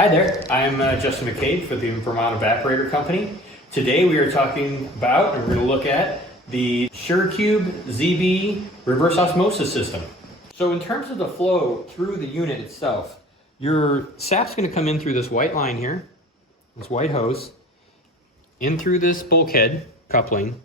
Hi there, I'm Justin McCabe for the Vermont Evaporator Company. Today we are talking about, and we're going to look at, the SureCube ZB reverse osmosis system. So in terms of the flow through the unit itself, your sap's going to come in through this white line here, this white hose, in through this bulkhead coupling,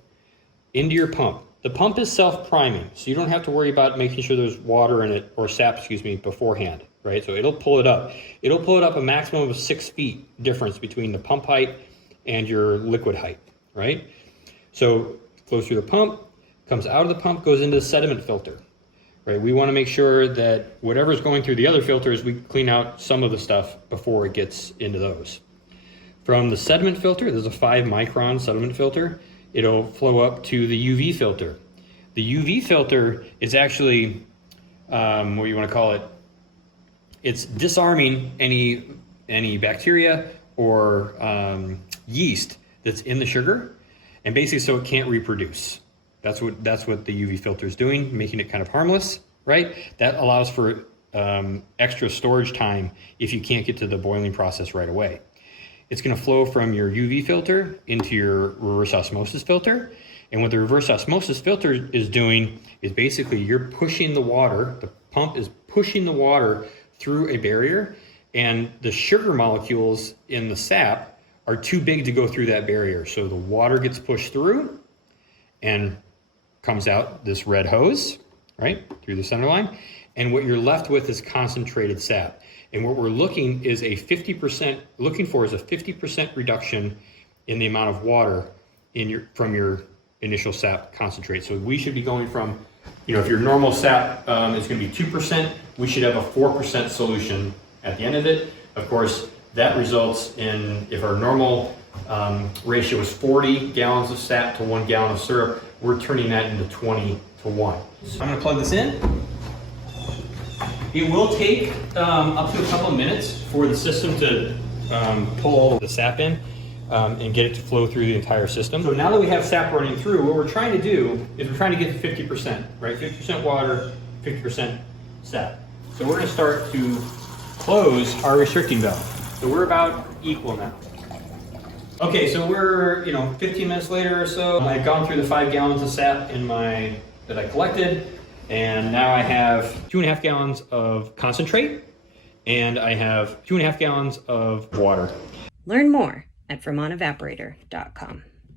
into your pump. The pump is self-priming, so you don't have to worry about making sure there's water in it, or sap, beforehand, right? So it'll pull it up. It'll pull it up a maximum of 6 feet difference between the pump height and your liquid height, right? So it flows through the pump, comes out of the pump, goes into the sediment filter, right? We want to make sure that whatever's going through the other filters, we clean out some of the stuff before it gets into those. From the sediment filter, there's a 5-micron sediment filter. It'll flow up to the UV filter. The UV filter is actually, what do you want to call it? It's disarming any bacteria or yeast that's in the sugar, and basically so it can't reproduce. That's what the UV filter is doing, making it kind of harmless, right? That allows for extra storage time if you can't get to the boiling process right away. It's going to flow from your UV filter into your reverse osmosis filter. And what the reverse osmosis filter is doing is basically you're pushing the water, the pump is pushing the water through a barrier, and the sugar molecules in the sap are too big to go through that barrier. So the water gets pushed through and comes out this red hose, right, through the center line. And what you're left with is concentrated sap. And what we're looking for is a 50% reduction in the amount of water from your initial sap concentrate. So we should be going from, if your normal sap is going to be 2%, we should have a 4% solution at the end of it. Of course, that results in, if our normal ratio is 40 gallons of sap to 1 gallon of syrup, we're turning that into 20 to 1. So I'm going to plug this in. It will take up to a couple of minutes for the system to pull all the sap in and get it to flow through the entire system. So now that we have sap running through, what we're trying to do is we're trying to get to 50%, right? 50% water, 50% sap. So we're going to start to close our restricting valve. So we're about equal now. Okay, so we're 15 minutes later or so. I've gone through the 5 gallons of sap that I collected. And now I have 2.5 gallons of concentrate, and I have 2.5 gallons of water. Learn more at vermontevaporator.com.